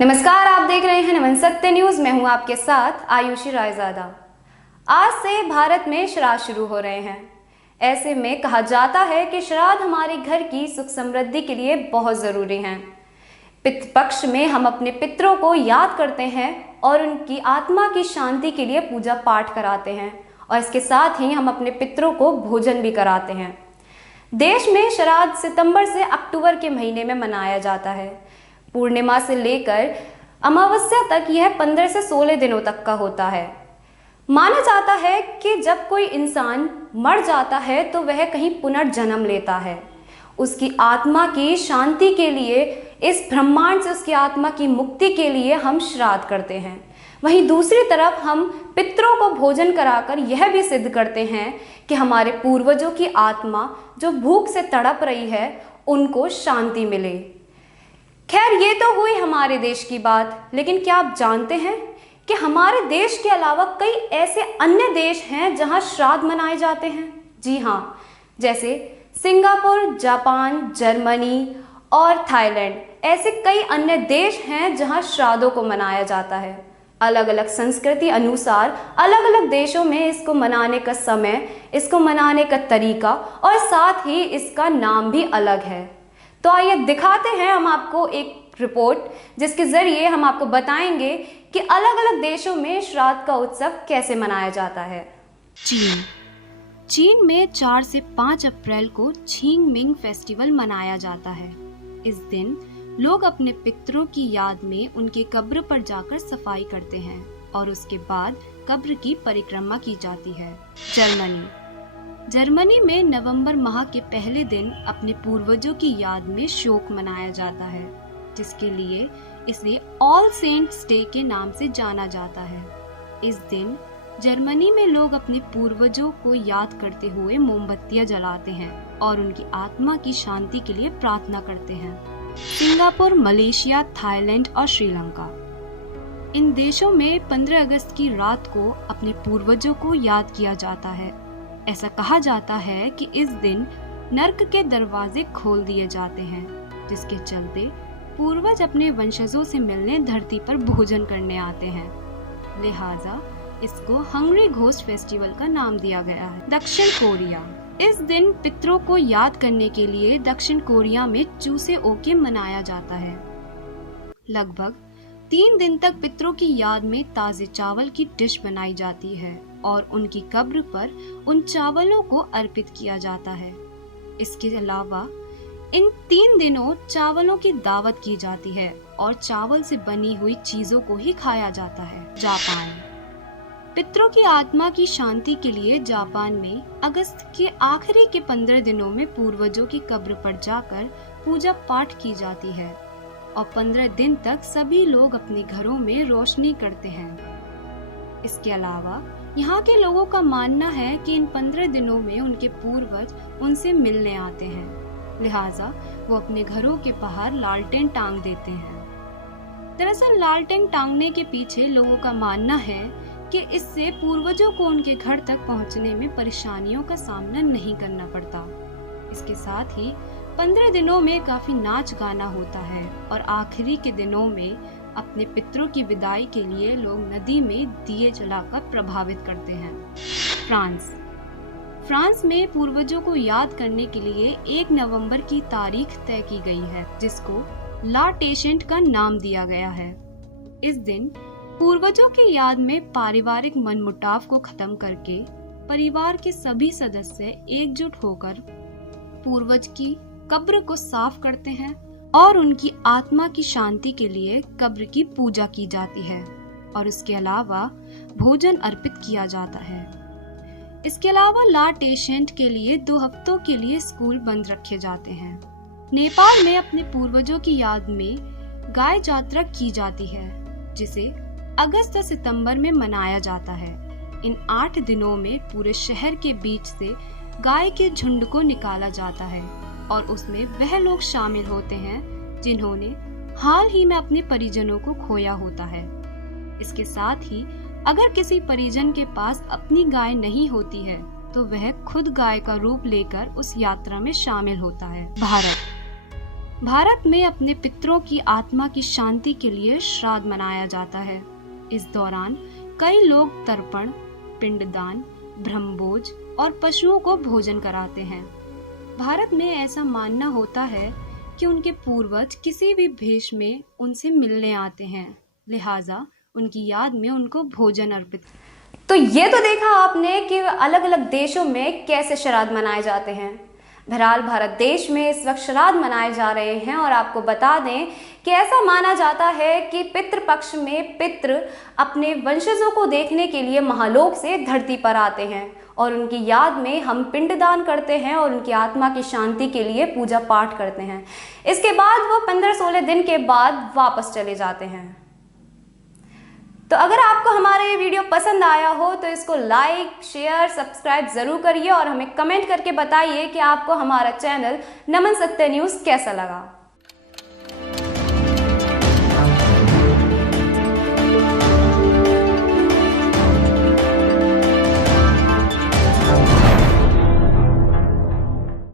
नमस्कार, आप देख रहे हैं नमन सत्य न्यूज। मैं हूं आपके साथ आयुषी रायजादा। आज से भारत में श्राद्ध शुरू हो रहे हैं। ऐसे में कहा जाता है कि श्राद्ध हमारे घर की सुख समृद्धि के लिए बहुत जरूरी हैं। पितृपक्ष में हम अपने पितरों को याद करते हैं और उनकी आत्मा की शांति के लिए पूजा पाठ कराते हैं और इसके साथ ही हम अपने पितरों को भोजन भी कराते हैं। देश में श्राद्ध सितंबर से अक्टूबर के महीने में मनाया जाता है। पूर्णिमा से लेकर अमावस्या तक यह 15 से 16 दिनों तक का होता है। माना जाता है कि जब कोई इंसान मर जाता है तो वह कहीं पुनर्जन्म लेता है। उसकी आत्मा की शांति के लिए, इस ब्रह्मांड से उसकी आत्मा की मुक्ति के लिए हम श्राद्ध करते हैं। वहीं दूसरी तरफ हम पितरों को भोजन कराकर यह भी सिद्ध करते हैं कि हमारे पूर्वजों की आत्मा जो भूख से तड़प रही है उनको शांति मिले। खैर, ये तो हुई हमारे देश की बात, लेकिन क्या आप जानते हैं कि हमारे देश के अलावा कई ऐसे अन्य देश हैं जहां श्राद्ध मनाए जाते हैं। जी हाँ, जैसे सिंगापुर, जापान, जर्मनी और थाईलैंड, ऐसे कई अन्य देश हैं जहां श्राद्धों को मनाया जाता है। अलग अलग संस्कृति अनुसार अलग अलग देशों में इसको मनाने का समय, इसको मनाने का तरीका और साथ ही इसका नाम भी अलग है। तो आइए दिखाते हैं हम आपको एक रिपोर्ट, जिसके जरिए हम आपको बताएंगे कि अलग अलग देशों में श्राद्ध का उत्सव कैसे मनाया जाता है। चीन में 4 से 5 अप्रैल को छींग मिंग फेस्टिवल मनाया जाता है। इस दिन लोग अपने पितरों की याद में उनके कब्र पर जाकर सफाई करते हैं और उसके बाद कब्र की परिक्रमा की जाती है। जर्मनी में नवंबर माह के पहले दिन अपने पूर्वजों की याद में शोक मनाया जाता है, जिसके लिए इसे ऑल सेंट्स डे के नाम से जाना जाता है। इस दिन जर्मनी में लोग अपने पूर्वजों को याद करते हुए मोमबत्तियां जलाते हैं और उनकी आत्मा की शांति के लिए प्रार्थना करते हैं। सिंगापुर, मलेशिया, थाईलैंड और श्रीलंका, इन देशों में 15 अगस्त की रात को अपने पूर्वजों को याद किया जाता है। ऐसा कहा जाता है कि इस दिन नर्क के दरवाजे खोल दिए जाते हैं, जिसके चलते पूर्वज अपने वंशजों से मिलने धरती पर भोजन करने आते हैं। लिहाजा इसको हंग्री घोस्ट फेस्टिवल का नाम दिया गया है। दक्षिण कोरिया, इस दिन पितरों को याद करने के लिए दक्षिण कोरिया में चूसे ओके मनाया जाता है। लगभग 3 दिन तक पितरों की याद में ताजे चावल की डिश बनाई जाती है और उनकी कब्र पर उन चावलों को अर्पित किया जाता है। इसके अलावा इन 3 दिनों चावलों की दावत की जाती है और चावल से बनी हुई चीजों को ही खाया जाता है। जापान, पितरों की आत्मा की शांति के लिए जापान में अगस्त के आखिरी के 15 दिनों में पूर्वजों की कब्र पर जाकर पूजा पाठ की जाती है और 15 दिन तक सभी लोग अपने घरों में रोशनी करते हैं। इसके अलावा यहाँ के लोगों का मानना है कि इन 15 दिनों में उनके पूर्वज उनसे मिलने आते हैं, लिहाजा वो अपने घरों के बाहर लालटेन टांग देते हैं। दरअसल लालटेन टांगने के पीछे लोगों का मानना है कि इससे पूर्वजों को उनके घर तक पहुँचने में परेशानियों का सामना नहीं करना पड़ता। इसके साथ ही 15 दिनों में काफी नाच गाना होता है और आखिरी के दिनों में अपने पितरों की विदाई के लिए लोग नदी में दिए जलाकर प्रभावित करते हैं। फ्रांस में पूर्वजों को याद करने के लिए 1 नवंबर की तारीख तय की गई है, जिसको ला टेशेंट का नाम दिया गया है। इस दिन पूर्वजों की याद में पारिवारिक मनमुटाव को खत्म करके परिवार के सभी सदस्य एकजुट होकर पूर्वज की कब्र को साफ करते हैं और उनकी आत्मा की शांति के लिए कब्र की पूजा की जाती है और इसके अलावा भोजन अर्पित किया जाता है। इसके अलावा ला टेशेंट के लिए 2 हफ्तों के लिए स्कूल बंद रखे जाते हैं। नेपाल में अपने पूर्वजों की याद में गाय यात्रा की जाती है, जिसे अगस्त और सितंबर में मनाया जाता है। इन 8 दिनों में पूरे शहर के बीच से गाय के झुंड को निकाला जाता है और उसमें वह लोग शामिल होते हैं जिन्होंने हाल ही में अपने परिजनों को खोया होता है। इसके साथ ही अगर किसी परिजन के पास अपनी गाय नहीं होती है तो वह खुद गाय का रूप लेकर उस यात्रा में शामिल होता है। भारत में अपने पितरों की आत्मा की शांति के लिए श्राद्ध मनाया जाता है। इस दौरान कई लोग तर्पण, पिंडदान, ब्रह्मभोज और पशुओं को भोजन कराते हैं। भारत में ऐसा मानना होता है कि उनके पूर्वज किसी भी भेष में उनसे मिलने आते हैं, लिहाजा उनकी याद में उनको भोजन अर्पित। तो ये तो देखा आपने कि अलग अलग देशों में कैसे श्राद्ध मनाए जाते हैं। बहरहाल भारत देश में इस वक्त श्राद्ध मनाए जा रहे हैं और आपको बता दें कि ऐसा माना जाता है कि पितृपक्ष में पितृ अपने वंशजों को देखने के लिए महालोक से धरती पर आते हैं और उनकी याद में हम पिंडदान करते हैं और उनकी आत्मा की शांति के लिए पूजा पाठ करते हैं। इसके बाद वो 15-16 दिन के बाद वापस चले जाते हैं। तो अगर आपको हमारा ये वीडियो पसंद आया हो तो इसको लाइक, शेयर, सब्सक्राइब ज़रूर करिए और हमें कमेंट करके बताइए कि आपको हमारा चैनल नमन सत्य न्यूज़ कैसा लगा।